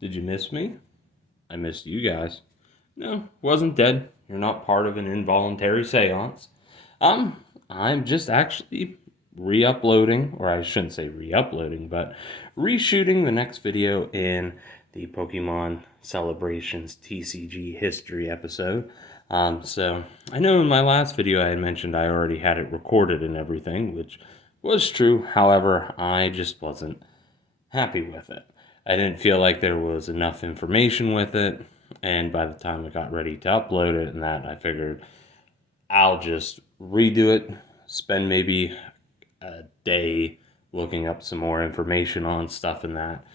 Did you miss me? I missed you guys. No, wasn't dead. You're not part of an involuntary seance. I'm just actually re-uploading, or I shouldn't say re-uploading, but reshooting the next video in the Pokemon Celebrations TCG history episode. So I know in my last video I had mentioned I already had it recorded and everything, which was true. However, I just wasn't happy with it. I didn't feel like there was enough information with it, and by the time I got ready to upload it and that, I figured I'll just redo it, spend maybe a day looking up some more information on stuff and that.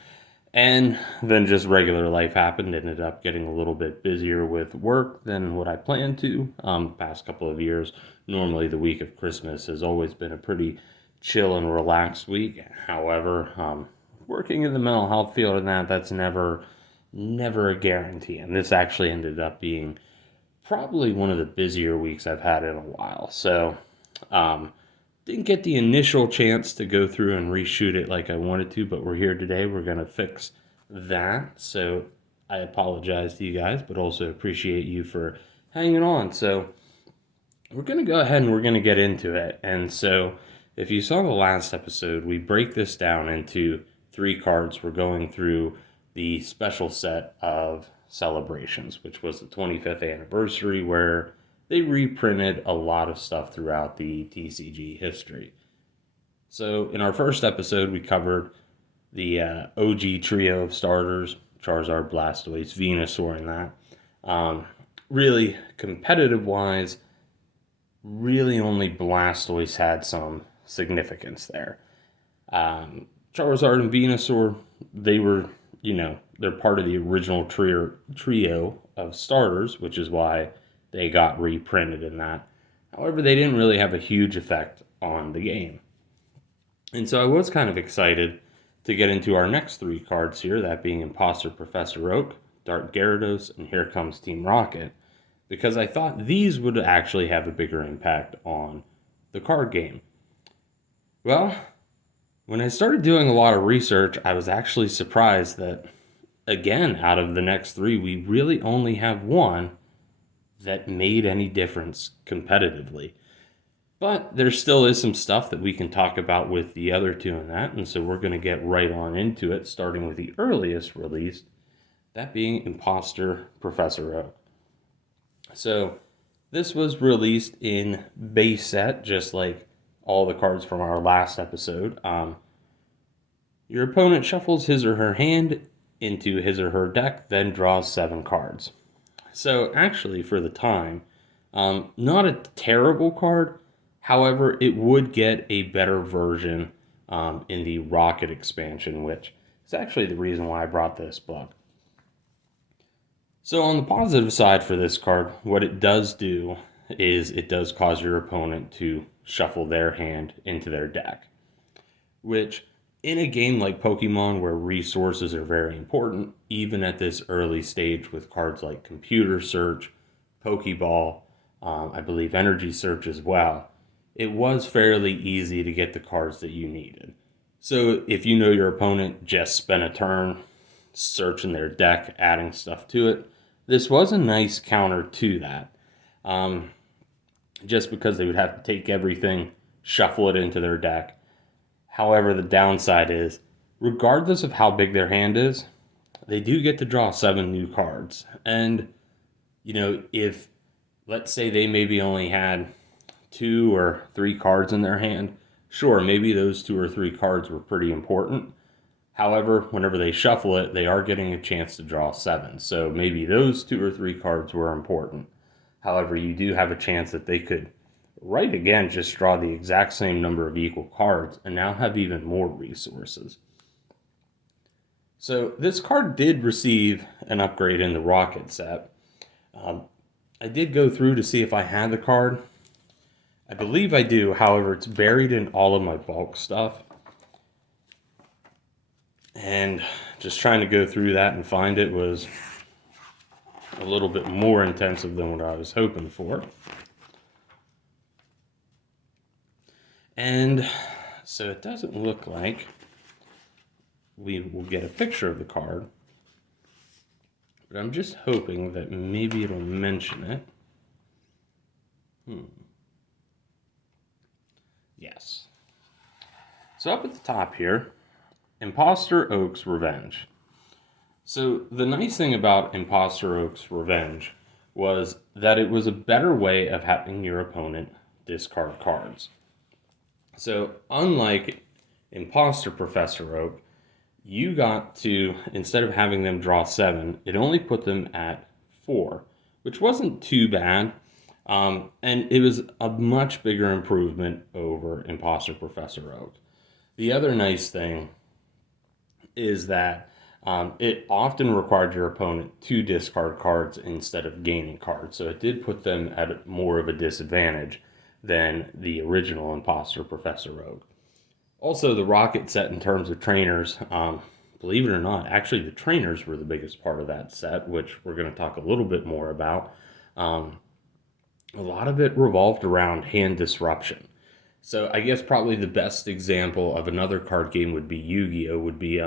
And then just regular life happened. Ended up getting a little bit busier with work than what I planned to. Past couple of years, normally the week of Christmas has always been a pretty chill and relaxed week. However, working in the mental health field and that's never a guarantee. And this actually ended up being probably one of the busier weeks I've had in a while. So, didn't get the initial chance to go through and reshoot it like I wanted to, but we're here today. We're going to fix that. So, I apologize to you guys, but also appreciate you for hanging on. So, we're going to go ahead and we're going to get into it. And so, if you saw the last episode, we break this down into 3 cards. We're going through the special set of Celebrations, which was the 25th anniversary, where they reprinted a lot of stuff throughout the TCG history. So in our first episode, we covered the OG trio of starters, Charizard, Blastoise, Venusaur, and that. Really, competitive-wise, really only Blastoise had some significance there. Charizard and Venusaur, they were, they're part of the original trio of starters, which is why they got reprinted in that. However, they didn't really have a huge effect on the game. And so I was kind of excited to get into our next 3 cards here, that being Imposter, Professor Oak, Dark Gyarados, and Here Comes Team Rocket, because I thought these would actually have a bigger impact on the card game. Well, when I started doing a lot of research, I was actually surprised that, again, out of the next 3, we really only have one that made any difference competitively. But there still is some stuff that we can talk about with the other 2 in that, and so we're going to get right on into it, starting with the earliest release, that being Imposter Professor Oak. So this was released in base set, just like all the cards from our last episode. Your opponent shuffles his or her hand into his or her deck, then draws 7 cards. So actually, for the time, not a terrible card. However, it would get a better version in the Rocket expansion, which is actually the reason why I brought this book. So on the positive side for this card, what it does do is it does cause your opponent to shuffle their hand into their deck, which in a game like Pokemon where resources are very important, even at this early stage with cards like Computer Search, Pokeball, I believe Energy Search as well, it was fairly easy to get the cards that you needed. So if you know your opponent just spent a turn searching their deck, adding stuff to it, this was a nice counter to that. Just because they would have to take everything, shuffle it into their deck. However, the downside is, regardless of how big their hand is, they do get to draw 7 new cards. And, if, let's say they maybe only had 2 or 3 cards in their hand, sure, maybe those 2 or 3 cards were pretty important. However, whenever they shuffle it, they are getting a chance to draw 7. So maybe those 2 or 3 cards were important. However, you do have a chance that they could, right again, just draw the exact same number of equal cards and now have even more resources. So this card did receive an upgrade in the Rocket set. I did go through to see if I had the card. I believe I do, however, it's buried in all of my bulk stuff. And just trying to go through that and find it was a little bit more intensive than what I was hoping for. And so it doesn't look like we will get a picture of the card. but I'm just hoping that maybe it'll mention it. Yes. So up at the top here, Imposter Oak's Revenge. So the nice thing about Imposter Oak's Revenge was that it was a better way of having your opponent discard cards. So unlike Imposter Professor Oak, you got to, instead of having them draw 7, it only put them at 4, which wasn't too bad. And it was a much bigger improvement over Imposter Professor Oak. The other nice thing is that it often required your opponent to discard cards instead of gaining cards. So it did put them at more of a disadvantage than the original Imposter Professor Oak. Also, the Rocket set in terms of trainers, believe it or not, actually the trainers were the biggest part of that set, which we're going to talk a little bit more about. A lot of it revolved around hand disruption. So I guess probably the best example of another card game would be Yu-Gi-Oh! Would be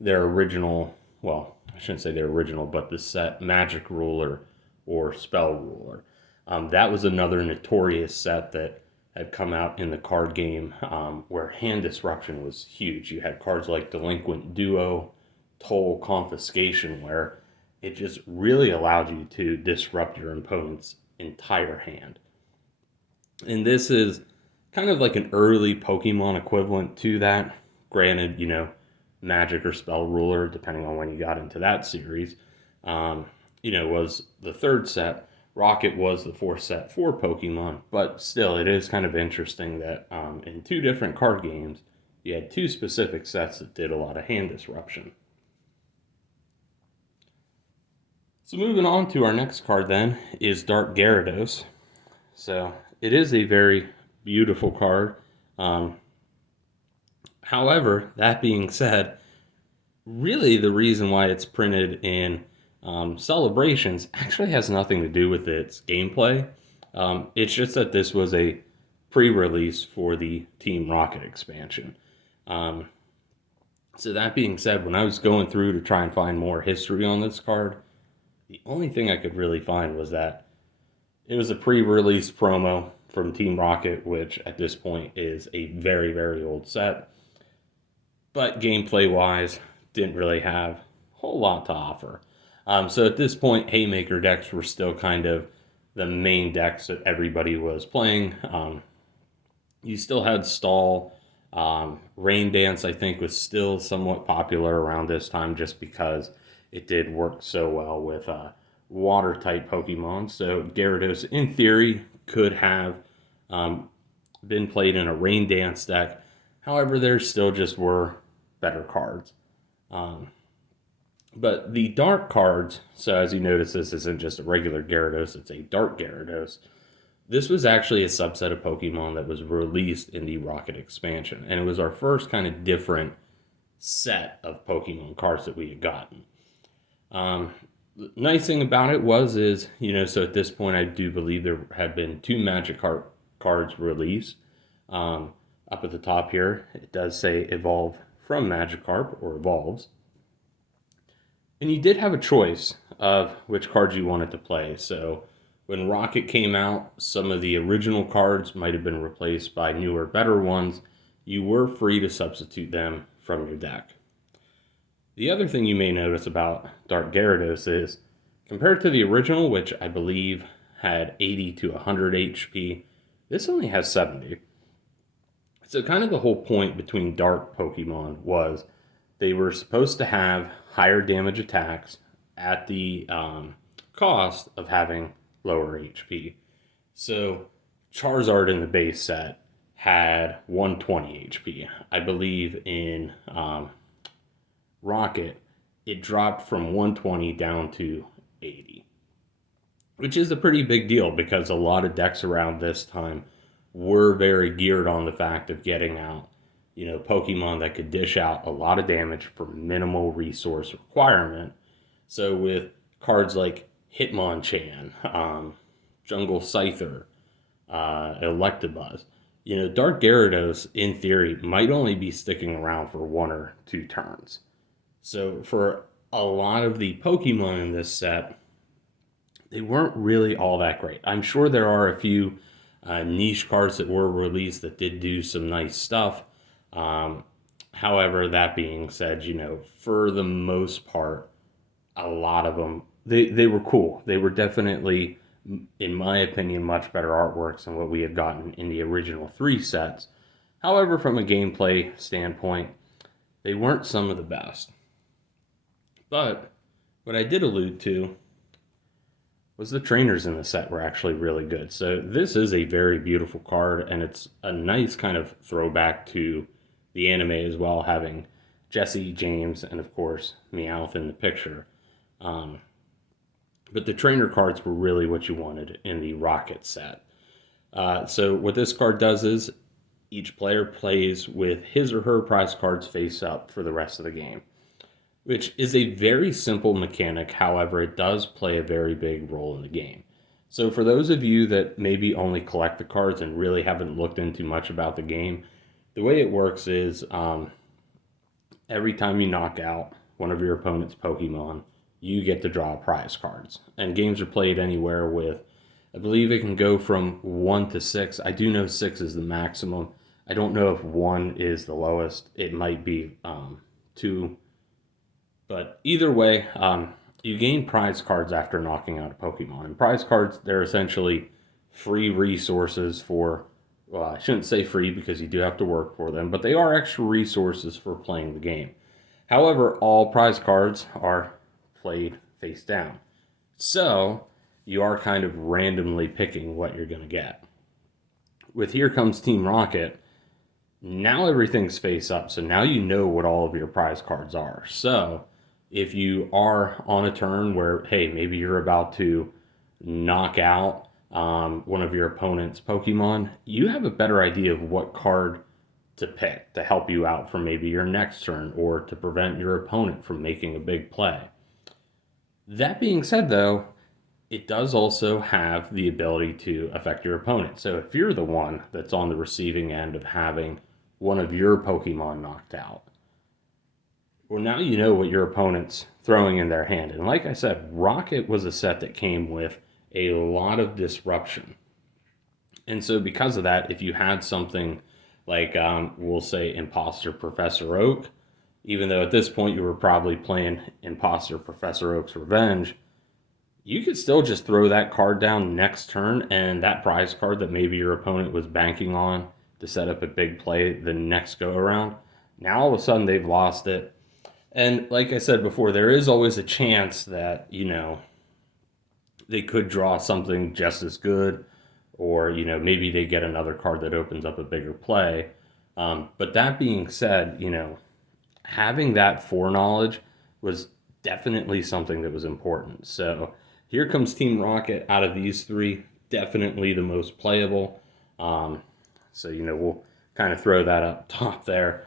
their original, well, I shouldn't say their original, but the set Magic Ruler or Spell Ruler. That was another notorious set that had come out in the card game where hand disruption was huge. You had cards like Delinquent Duo, Toll Confiscation, where it just really allowed you to disrupt your opponent's entire hand. And this is kind of like an early Pokemon equivalent to that. Granted, Magic or Spell Ruler, depending on when you got into that series, was the third set. Rocket was the fourth set for Pokemon, but still, it is kind of interesting that in 2 different card games, you had 2 specific sets that did a lot of hand disruption. So moving on to our next card then is Dark Gyarados. So it is a very beautiful card. However, that being said, really the reason why it's printed in Celebrations actually has nothing to do with its gameplay. It's just that this was a pre-release for the Team Rocket expansion. So that being said, when I was going through to try and find more history on this card, the only thing I could really find was that it was a pre-release promo from Team Rocket, which at this point is a very, very old set. But gameplay-wise, didn't really have a whole lot to offer. So at this point, Haymaker decks were still kind of the main decks that everybody was playing. You still had Stall. Rain Dance, I think, was still somewhat popular around this time just because it did work so well with water-type Pokemon. So Gyarados, in theory, could have been played in a Rain Dance deck. However, there still just were better cards. But the dark cards, so as you notice, this isn't just a regular Gyarados, it's a dark Gyarados. This was actually a subset of Pokemon that was released in the Rocket expansion. And it was our first kind of different set of Pokemon cards that we had gotten. The nice thing about it is, so at this point I do believe there had been 2 Magic cards released. Up at the top here, it does say Evolve from Magikarp, or Evolves. And you did have a choice of which cards you wanted to play. So when Rocket came out, some of the original cards might have been replaced by newer, better ones. You were free to substitute them from your deck. The other thing you may notice about Dark Gyarados is, compared to the original, which I believe had 80 to 100 HP, this only has 70. So kind of the whole point between Dark Pokemon was they were supposed to have higher damage attacks at the cost of having lower HP. So Charizard in the base set had 120 HP. I believe in Rocket, it dropped from 120 down to 80, which is a pretty big deal because a lot of decks around this time were very geared on the fact of getting out, Pokemon that could dish out a lot of damage for minimal resource requirement. So with cards like Hitmonchan, Jungle Scyther, Electabuzz, Dark Gyarados, in theory, might only be sticking around for 1 or 2 turns. So for a lot of the Pokemon in this set, they weren't really all that great. I'm sure there are a few niche cards that were released that did do some nice stuff. Um, However, that being said, for the most part, a lot of them, they were cool. They were definitely, in my opinion, much better artworks than what we had gotten in the original 3 sets. However, from a gameplay standpoint, they weren't some of the best. But what I did allude to was the trainers in the set were actually really good. So this is a very beautiful card, and it's a nice kind of throwback to the anime as well, having Jesse, James, and of course Meowth in the picture. Um, but the trainer cards were really what you wanted in the Rocket set. So what this card does is each player plays with his or her prize cards face up for the rest of the game, which is a very simple mechanic. However, it does play a very big role in the game. So for those of you that maybe only collect the cards and really haven't looked into much about the game, the way it works is every time you knock out one of your opponent's Pokemon, you get to draw prize cards. And games are played anywhere with, I believe it can go from 1 to 6. I do know 6 is the maximum. I don't know if 1 is the lowest. It might be 2. But either way, you gain prize cards after knocking out a Pokemon. And prize cards, they're essentially free resources for, well, I shouldn't say free because you do have to work for them, but they are extra resources for playing the game. However, all prize cards are played face down. So you are kind of randomly picking what you're going to get. With Here Comes Team Rocket, now everything's face up. So now you know what all of your prize cards are. So if you are on a turn where, hey, maybe you're about to knock out one of your opponent's Pokemon, you have a better idea of what card to pick to help you out for maybe your next turn or to prevent your opponent from making a big play. That being said, though, it does also have the ability to affect your opponent. So if you're the one that's on the receiving end of having one of your Pokemon knocked out, well, now you know what your opponent's throwing in their hand. And like I said, Rocket was a set that came with a lot of disruption. And so because of that, if you had something like, we'll say, Imposter Professor Oak, even though at this point you were probably playing Imposter Professor Oak's Revenge, you could still just throw that card down next turn, and that prize card that maybe your opponent was banking on to set up a big play the next go around, now all of a sudden they've lost it. And like I said before, there is always a chance that, they could draw something just as good, or, maybe they get another card that opens up a bigger play. But that being said, having that foreknowledge was definitely something that was important. So Here Comes Team Rocket, out of these 3, definitely the most playable. So, we'll kind of throw that up top there.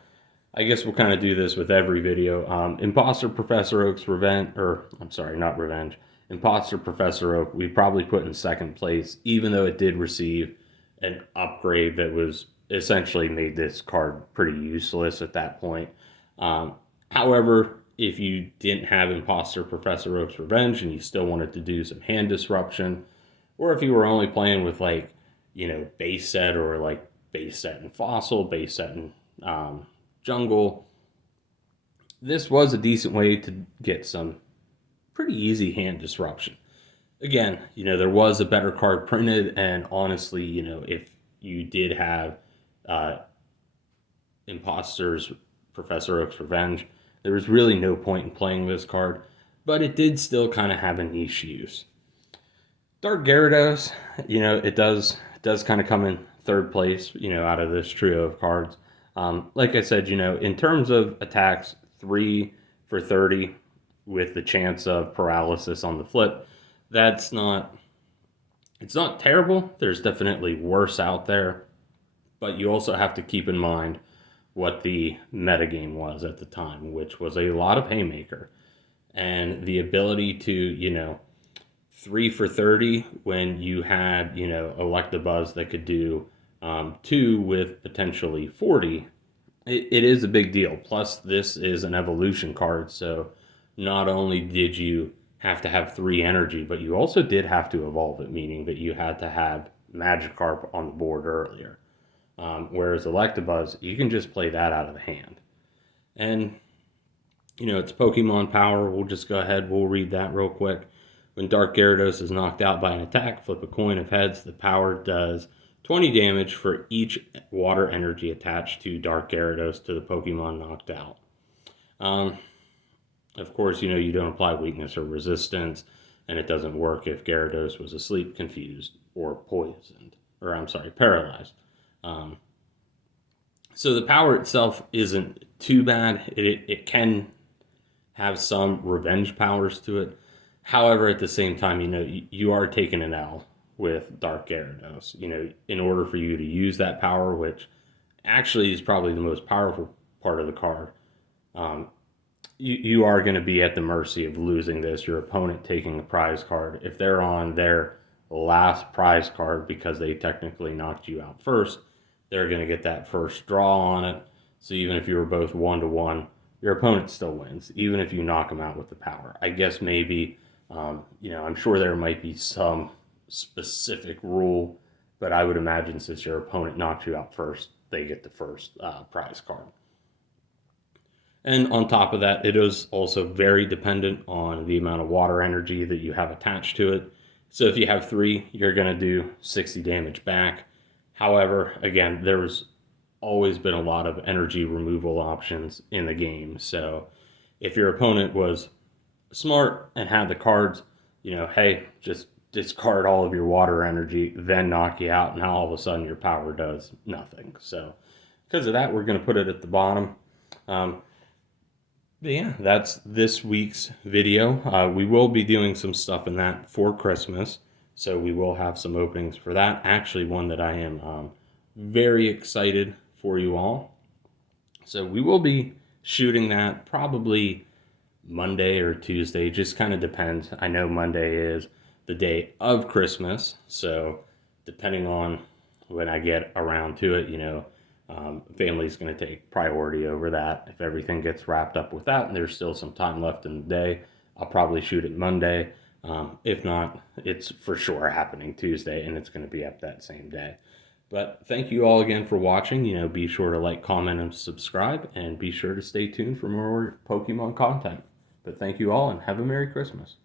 I guess we'll kind of do this with every video. Imposter Professor Oak's Revenge, or I'm sorry, not Revenge. Imposter Professor Oak, we probably put in second place, even though it did receive an upgrade that was essentially made this card pretty useless at that point. However, if you didn't have Imposter Professor Oak's Revenge and you still wanted to do some hand disruption, or if you were only playing with base set, or base set and Fossil, base set and Jungle, this was a decent way to get some pretty easy hand disruption. Again, there was a better card printed, and honestly, if you did have Imposter's Professor Oak's Revenge, there was really no point in playing this card, but it did still kind of have a niche use. Dark Gyarados, it does kind of come in third place, out of this trio of cards. Like I said, in terms of attacks, 3 for 30 with the chance of paralysis on the flip, it's not terrible. There's definitely worse out there, but you also have to keep in mind what the metagame was at the time, which was a lot of Haymaker. And the ability to, 3 for 30 when you had, Electabuzz that could do 2 with potentially 40, it is a big deal. Plus, this is an evolution card, so not only did you have to have 3 energy, but you also did have to evolve it, meaning that you had to have Magikarp on the board earlier. Whereas Electabuzz, you can just play that out of the hand. And, it's Pokemon power. We'll just go ahead, we'll read that real quick. When Dark Gyarados is knocked out by an attack, flip a coin of heads. The power does 20 damage for each water energy attached to Dark Gyarados to the Pokemon knocked out. Of course, you don't apply weakness or resistance, and it doesn't work if Gyarados was asleep, confused, or poisoned, or I'm sorry, paralyzed. So the power itself isn't too bad. It can have some revenge powers to it. However, at the same time, you are taking an L with Dark Gyarados. In order for you to use that power, which actually is probably the most powerful part of the card, you are going to be at the mercy of losing this, your opponent taking a prize card. If they're on their last prize card because they technically knocked you out first, they're going to get that first draw on it. So even if you were both 1-1, your opponent still wins, even if you knock them out with the power. I guess maybe, I'm sure there might be some specific rule, but I would imagine since your opponent knocked you out first, they get the first prize card. And on top of that, it is also very dependent on the amount of water energy that you have attached to it. So if you have 3, you're going to do 60 damage back. However, again, there's always been a lot of energy removal options in the game. So if your opponent was smart and had the cards, hey, just discard all of your water energy, then knock you out, and now all of a sudden your power does nothing. So because of that, we're going to put it at the bottom. But yeah, that's this week's video. We will be doing some stuff in that for Christmas, so we will have some openings for that. Actually, one that I am very excited for you all. So we will be shooting that probably Monday or Tuesday, just kind of depends. I know Monday is the day of Christmas, so depending on when I get around to it, family's going to take priority over that. If everything gets wrapped up with that and there's still some time left in the day, I'll probably shoot it Monday. If not, it's for sure happening Tuesday, and it's going to be up that same day. But thank you all again for watching. Be sure to like, comment, and subscribe, and be sure to stay tuned for more Pokemon content. But thank you all, and have a Merry Christmas.